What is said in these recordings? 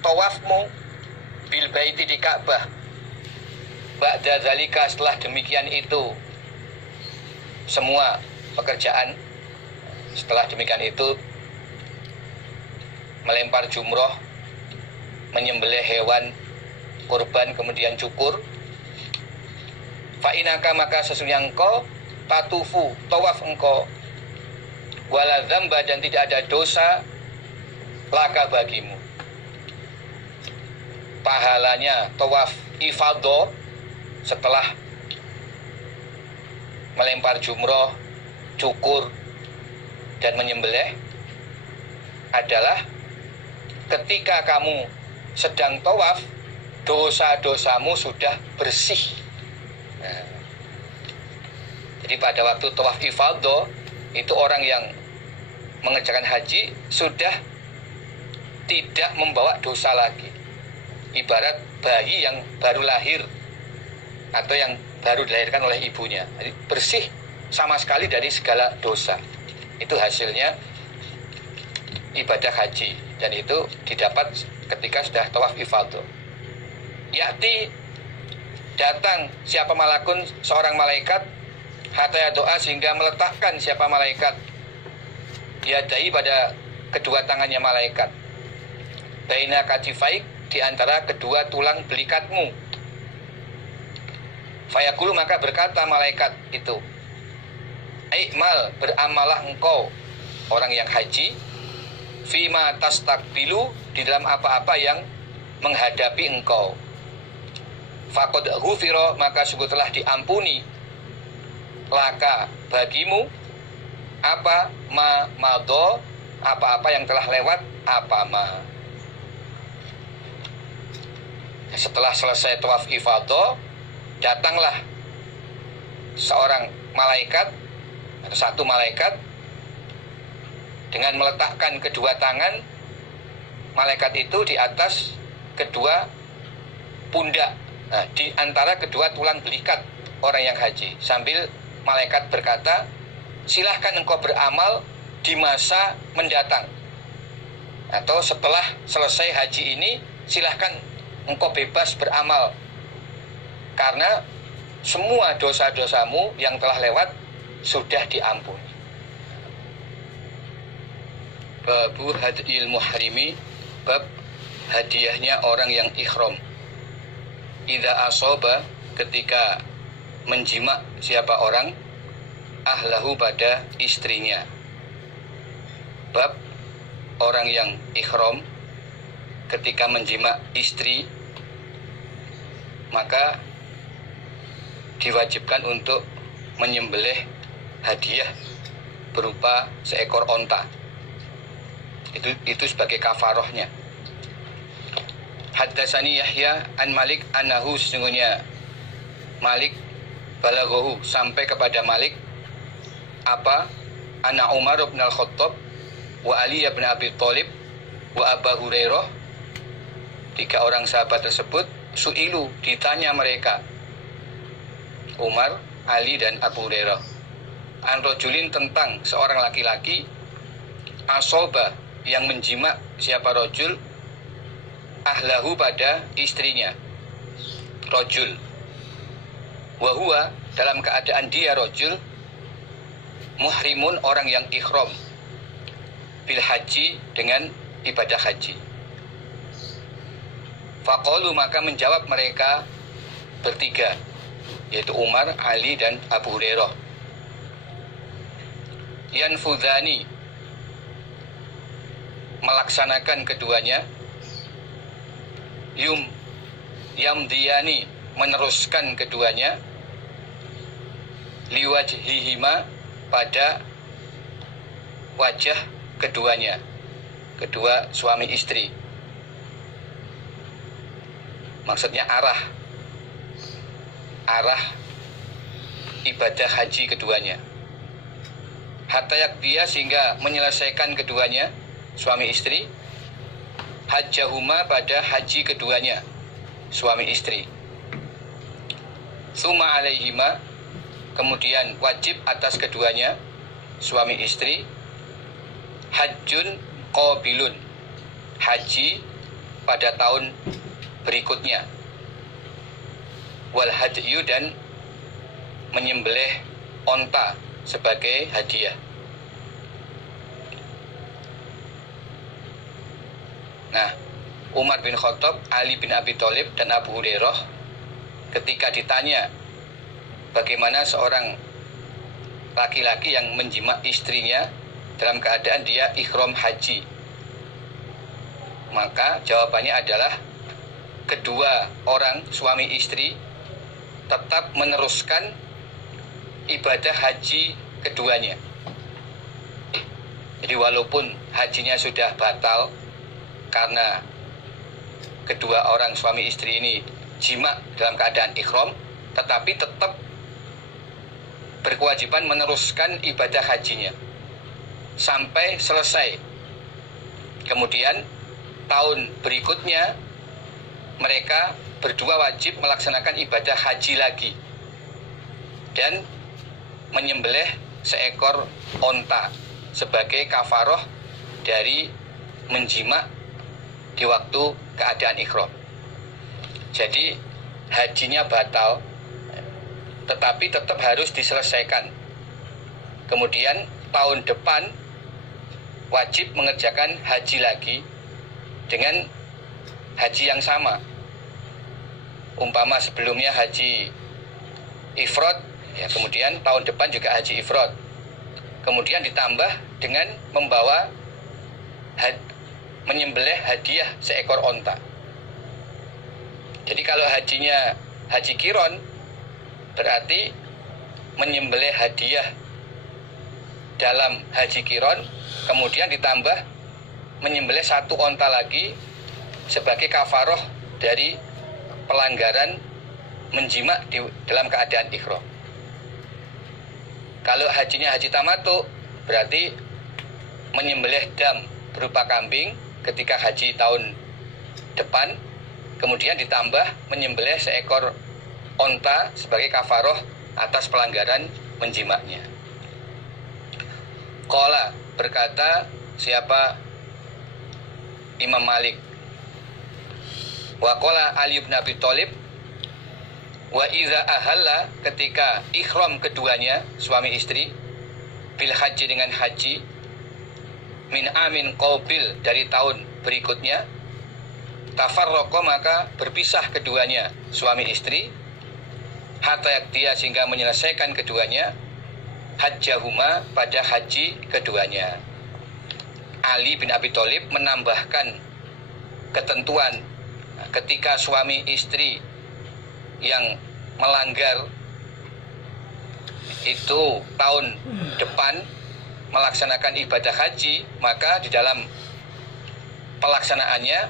tawafmu bil baiti di Ka'bah. Ba'da zalika, setelah demikian itu semua pekerjaan, setelah demikian itu melempar jumroh, menyembelih hewan kurban, kemudian cukur. Fa'inaka, maka sesungguhnya engkau tatufu, tawaf engkau, wala dzamba, dan tidak ada dosa laka bagimu. Pahalanya tawaf ifadah setelah melempar jumroh, cukur, dan menyembelih adalah ketika kamu sedang tawaf, dosa-dosamu sudah bersih. Nah, jadi pada waktu tawaf ifadah itu orang yang mengerjakan haji sudah tidak membawa dosa lagi. Ibarat bayi yang baru lahir atau yang baru dilahirkan oleh ibunya. Jadi bersih sama sekali dari segala dosa. Itu hasilnya ibadah haji, dan itu didapat ketika sudah tawaf ifadah. Ya'ti, datang siapa malakun, seorang malaikat, hatta doa, sehingga meletakkan siapa malaikat yadai, pada kedua tangannya malaikat, baina katifaik, di antara kedua tulang belikatmu. Fayaqulu, maka berkata malaikat itu, Ikmal, beramalah engkau, orang yang haji, fima tastakbilu, di dalam apa-apa yang menghadapi engkau. Faqad ghufira, maka sungguh telah diampuni, laka, bagimu, apa ma madho, apa-apa yang telah lewat, apa ma. Setelah selesai tawaf ifadah, datanglah seorang malaikat atau satu malaikat dengan meletakkan kedua tangan malaikat itu di atas kedua pundak, nah, di antara kedua tulang belikat orang yang haji, sambil malaikat berkata, silahkan engkau beramal di masa mendatang, atau setelah selesai haji ini silahkan engkau bebas beramal, karena semua dosa-dosamu yang telah lewat sudah diampuni. Babu hadil muhrimi, bab hadiahnya orang yang ihram. Idza asoba, ketika menjima siapa orang, ahlahu, pada istrinya. Bab orang yang ihram ketika menjima istri, maka diwajibkan untuk menyembelih hadiah berupa seekor onta. Itu sebagai kafarohnya. Haddatsani Yahya an Malik annahu, sesungguhnya Malik balaghahu, sampai kepada Malik apa, anna Umar bin Al-Khattab wa Ali bin Abi Thalib wa Abu Hurairah, tiga orang sahabat tersebut, su'ilu, ditanya mereka, Umar, Ali, dan Abu Hurairah, an rajulin, tentang seorang laki-laki, asoba, yang menjima siapa rajul, ahlahu, pada istrinya rajul, wa huwa, dalam keadaan dia rajul, muhrimun, orang yang ihram, bil haji, dengan ibadah haji. Faqalu, maka menjawab mereka bertiga, yaitu Umar, Ali, dan Abu Hurairah, yanfudhani, melaksanakan keduanya, yamdiyani, meneruskan keduanya, liwajhihima, pada wajah keduanya, kedua suami istri, maksudnya arah ibadah haji keduanya. Hatta yakdiya, sehingga menyelesaikan keduanya, suami istri, hajjahuma, pada haji keduanya, suami istri. Tsumma alaihima, kemudian wajib atas keduanya, suami istri, hajjun qabilun, haji pada tahun berikutnya. Wal hadyu, dan menyembelih onta sebagai hadiah. Nah, Umar bin Khattab, Ali bin Abi Thalib, dan Abu Hurairah ketika ditanya bagaimana seorang laki-laki yang menjima istrinya dalam keadaan dia ihram haji, maka jawabannya adalah kedua orang suami istri tetap meneruskan ibadah haji keduanya. Jadi walaupun hajinya sudah batal karena kedua orang suami istri ini jima dalam keadaan ihram, tetapi tetap berkewajiban meneruskan ibadah hajinya sampai selesai. Kemudian tahun berikutnya mereka berdua wajib melaksanakan ibadah haji lagi dan menyembelih seekor onta sebagai kafaroh dari menjima di waktu keadaan ihram. Jadi hajinya batal, tetapi tetap harus diselesaikan. Kemudian tahun depan wajib mengerjakan haji lagi dengan haji yang sama. Umpama sebelumnya haji ifrad, ya kemudian tahun depan juga haji ifrad. Kemudian ditambah dengan membawa menyembelih hadiah seekor onta. Jadi kalau hajinya haji kiron, berarti menyembelih hadiah dalam haji kiron, kemudian ditambah menyembelih satu onta lagi sebagai kafaroh dari pelanggaran menjima dalam keadaan ihram. Kalau hajinya haji tamattu, berarti menyembelih dam berupa kambing ketika haji tahun depan, kemudian ditambah menyembelih seekor onta sebagai kafaroh atas pelanggaran menjimanya. Qala, berkata siapa? Imam Malik. Wa qala Ali bin Abi Thalib, wa idza ahalla, ketika ihram keduanya suami istri, bil haji dengan haji, min amin qabil, dari tahun berikutnya, tafarraqa, maka berpisah keduanya suami istri, hatta dia sehingga menyelesaikan keduanya hajjahuma, pada haji keduanya. Ali bin Abi Thalib menambahkan ketentuan ketika suami istri yang melanggar itu tahun depan melaksanakan ibadah haji, maka di dalam pelaksanaannya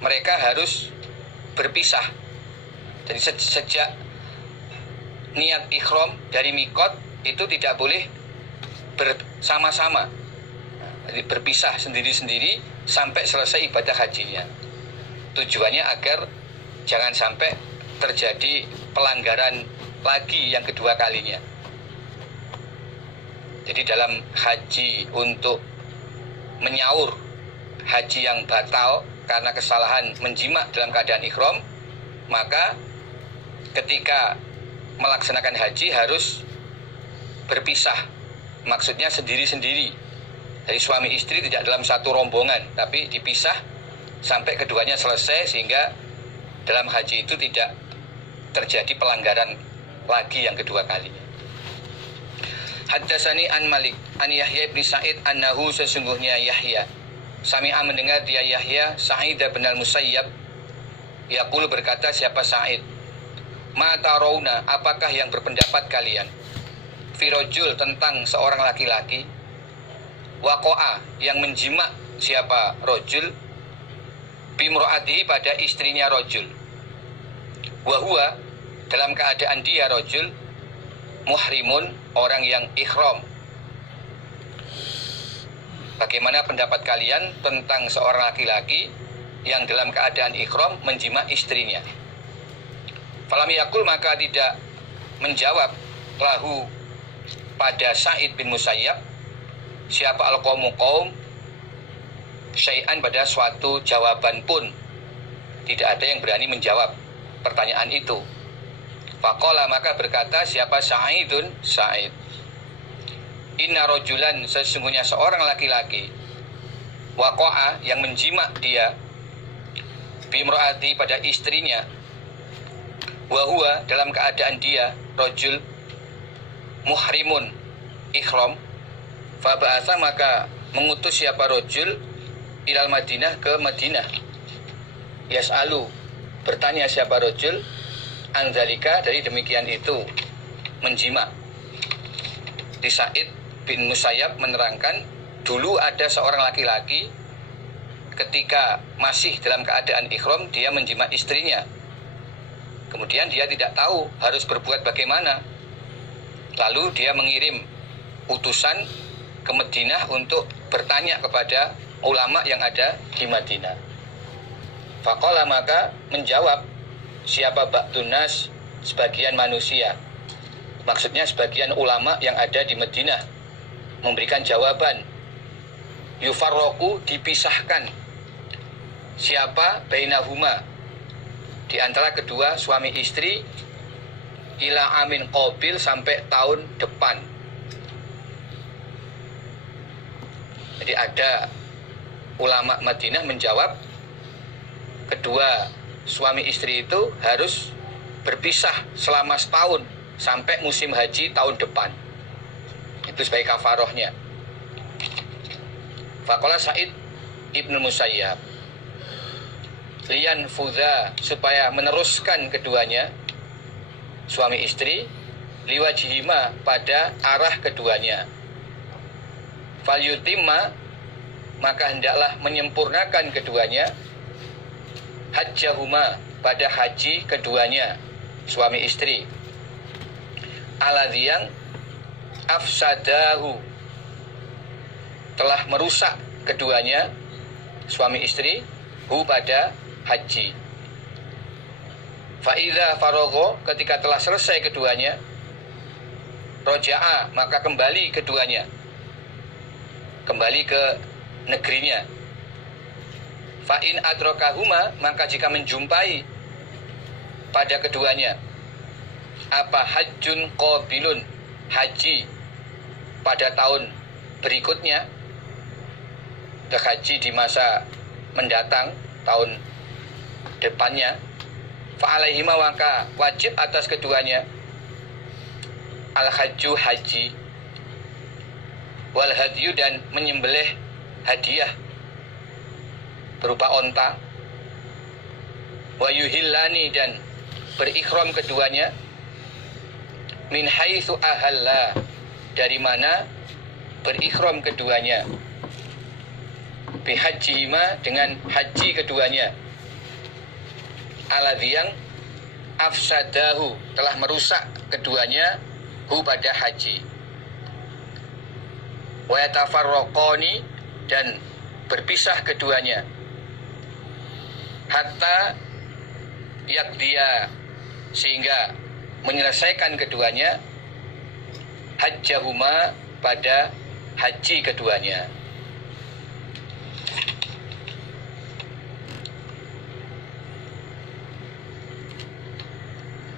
mereka harus berpisah. Jadi sejak niat ihram dari mikot itu tidak boleh bersama-sama, jadi berpisah sendiri-sendiri sampai selesai ibadah hajinya. Tujuannya agar jangan sampai terjadi pelanggaran lagi yang kedua kalinya. Jadi dalam haji untuk menyaur haji yang batal karena kesalahan menjima dalam keadaan ihram, maka ketika melaksanakan haji harus berpisah, maksudnya sendiri-sendiri. Jadi suami istri tidak dalam satu rombongan, tapi dipisah sampai keduanya selesai, sehingga dalam haji itu tidak terjadi pelanggaran lagi yang kedua kalinya. Haddatsani an Malik an Yahya bin Sa'id annahu, sesungguhnya Yahya sami'a, mendengar dia Yahya Sa'id bin al-Musayyab, yaqulu, berkata siapa Sa'id, ma tarawna, apakah yang berpendapat kalian, firojul, tentang seorang laki-laki, waqa'a, yang menjima siapa rojul, bimro'atihi, pada istrinya rojul, wahua, dalam keadaan dia rojul, muhrimun, orang yang ihram. Bagaimana pendapat kalian tentang seorang laki-laki yang dalam keadaan ihram menjima istrinya? Falam yakul, maka tidak menjawab lahu pada Sa'id bin Musayyab siapa al-qawmu qaum syai'an, pada suatu jawaban pun, Tidak ada yang berani menjawab pertanyaan itu. Faqala, maka berkata siapa Sa'idun? Sa'id. Inna rojulan, sesungguhnya seorang laki-laki, waqa'a, yang menjima dia, bimro'ati, pada istrinya, wahua, dalam keadaan dia, rojul, muhrimun, ikhram, faba'atha, maka mengutus siapa rojul, ilal Madinah, ke Madinah, yas'alu, bertanya siapa rojul, anzalika, dari demikian itu, menjima. Di Sa'id bin Musayyab menerangkan, dulu ada seorang laki-laki ketika masih dalam keadaan ikhram, dia menjima istrinya. Kemudian dia tidak tahu harus berbuat bagaimana. Lalu dia mengirim utusan ke Madinah untuk bertanya kepada ulama yang ada di Madinah. Faqala, maka menjawab siapa ba'dunas, sebagian manusia, maksudnya sebagian ulama yang ada di Madinah, memberikan jawaban. Yufarroku, dipisahkan siapa bainahuma, di antara kedua suami istri, ila amin qabil, sampai tahun depan. Jadi ada ulama Madinah menjawab kedua suami istri itu harus berpisah selama setahun sampai musim haji tahun depan. Itu sebagai kafarohnya. Faqala Sa'id ibnu Musayyab, liyan fudha, supaya meneruskan keduanya suami istri, liwajihima, pada arah keduanya, falyutimma, maka hendaklah menyempurnakan keduanya, hajjahuma, pada haji keduanya suami istri, aladzi yang afsadahu, telah merusak keduanya suami istri, hu, pada haji. Fa'idha farogho, ketika telah selesai keduanya, roja'a, maka kembali keduanya, kembali ke negerinya. Fa'in adrokahuma, maka jika menjumpai pada keduanya apa hajjun qabilun, haji pada tahun berikutnya, ke haji di masa mendatang, tahun depannya, fa'alaihima, maka wajib atas keduanya al-hajju, haji, wal hadyu, dan menyembelih hadiah berupa onta, wa yuhillani, dan berikhram keduanya, min haitsu ahalla, dari mana berikhram keduanya, bihajjihima, dengan haji keduanya, aladzi yang afsadahu, telah merusak keduanya, hu, pada haji, wa yatafarraqani, dan berpisah keduanya, hatta yakdiya, sehingga menyelesaikan keduanya, hajjahuma, pada haji keduanya.